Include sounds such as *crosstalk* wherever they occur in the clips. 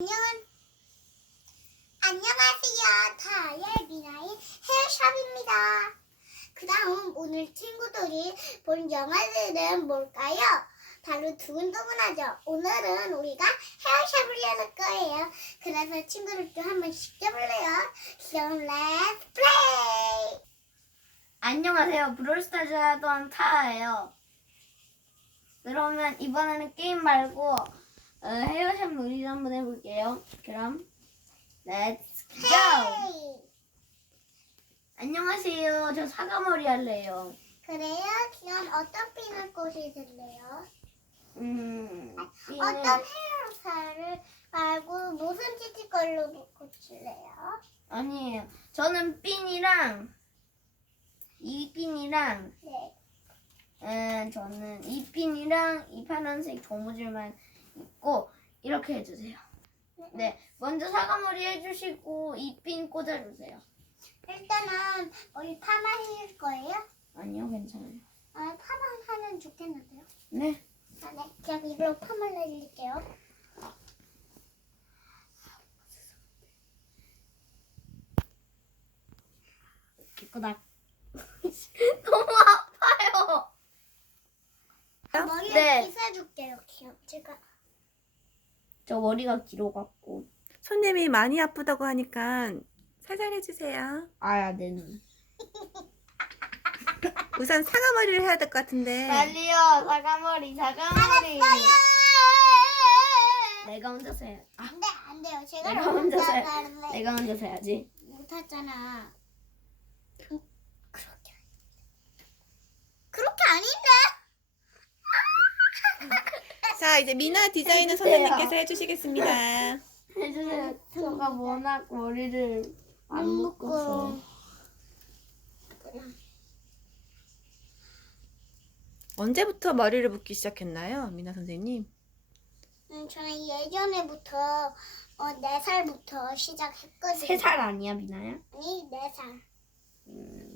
안녕. 안녕하세요. 다이얼 미나의 헤어샵입니다. 그 다음 오늘 친구들이 본 영화들은 뭘까요? 바로 두근두근하죠. 오늘은 우리가 헤어샵을 여는 거예요. 그래서 친구들도 한번 시켜볼래요. 그럼 렛츠 플레이! 안녕하세요. 브롤스타즈 하던 타예요. 그러면 이번에는 게임 말고 어, 헤어샵 놀이를 한번 해볼게요. 그럼 렛츠 고! 헤이! 안녕하세요. 저 사과머리 할래요. 그래요? 그럼 어떤 핀을 꽂으실래요? 음, 삐는- 어떤 헤어스타일을 말고 무슨 찌찌 걸로 꽂을래요? 아니에요. 저는 핀이랑 이 핀이랑 네. 음, 저는 이 핀이랑 이 파란색 고무줄만 있고 이렇게 해주세요. 네, 먼저 사과머리 해주시고 이핀 꽂아주세요. 일단은 우리 파마 할 거예요? 아니요, 괜찮아요. 아, 파마 하면 좋겠는데요? 네. 아, 네. 그럼 이걸로 파마를 해드릴게요. 기꺼다. *laughs* 너무 아파요. 머리를 네. 빗어줄게요. 제가. 저 머리가 길어갖고. 손님이 많이 아프다고 하니까 살살 해주세요. 아야, 내 눈. *laughs* 우선 사과머리를 해야 될 것 같은데. 빨리요, 사과머리, 사과머리. 내가 혼자서 해. 아, 안 돼, 안 돼요. 제가 내가 혼자서 해. 잘하는데 내가 혼자서 해야지. 못하잖아. 그렇게. 그렇게 아닌데? 자, 이제 미나 디자이너 해주세요. 선생님께서 해주시겠습니다. 해주세요. 제가 워낙 머리를 안못 묶었어요. 묶어. 언제부터 머리를 묶기 시작했나요, 미나 선생님? 음, 저는 예전에부터 어, 4살부터 시작했거든요. 세 살 아니야, 미나야? 아니, 4살.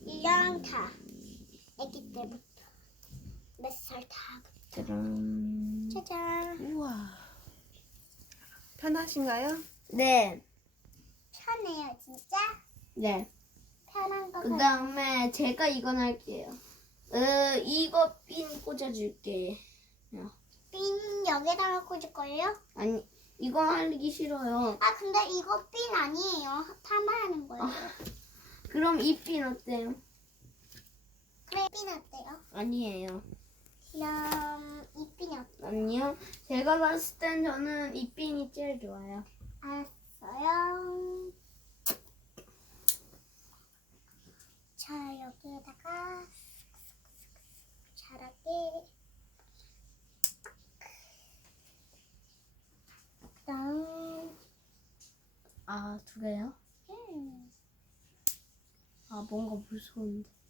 1년 다. 아기 때부터. 몇 살 다. 그럼. 짜잔. 우와. 편하신가요? 네, 편해요, 진짜. 네. 편한 거. 그 다음에 제가 이건 할게요. 어, 이거 핀 꽂아줄게. 핀 여기다가 꽂을 거예요? 아니, 이거 하기 싫어요. 아, 근데 이거 핀 아니에요. 파마하는 거예요. 그럼 이 핀 어때요? 그래, 핀 어때요? 아니에요. 그럼 아니요. 제가 봤을 땐 저는 이 핀이 제일 좋아요. 알았어요. 자, 여기에다가 잘하게. 그다음, 아, 두 개요? 음, 아, 뭔가 무서운데.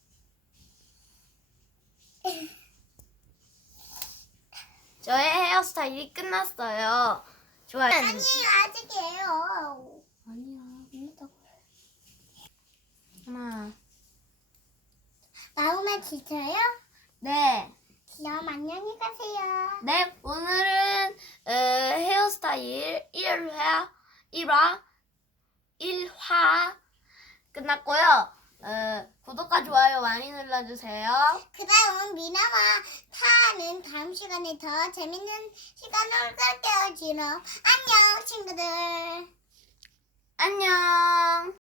저의 헤어스타일이 끝났어요. 좋아요. 아니에요, 아직이에요. 아니야, 끝났다고 해. 하나. 마음에 드세요? 네. 그럼 안녕히 가세요. 네, 오늘은 어, 헤어스타일 1화, 1화, 1화 끝났고요. 어, 구독과 좋아요 많이 눌러주세요. 그 다음 미나와 타는 다음 시간에 더 재밌는 시간을 끌게요, 지로. 안녕, 친구들. 안녕.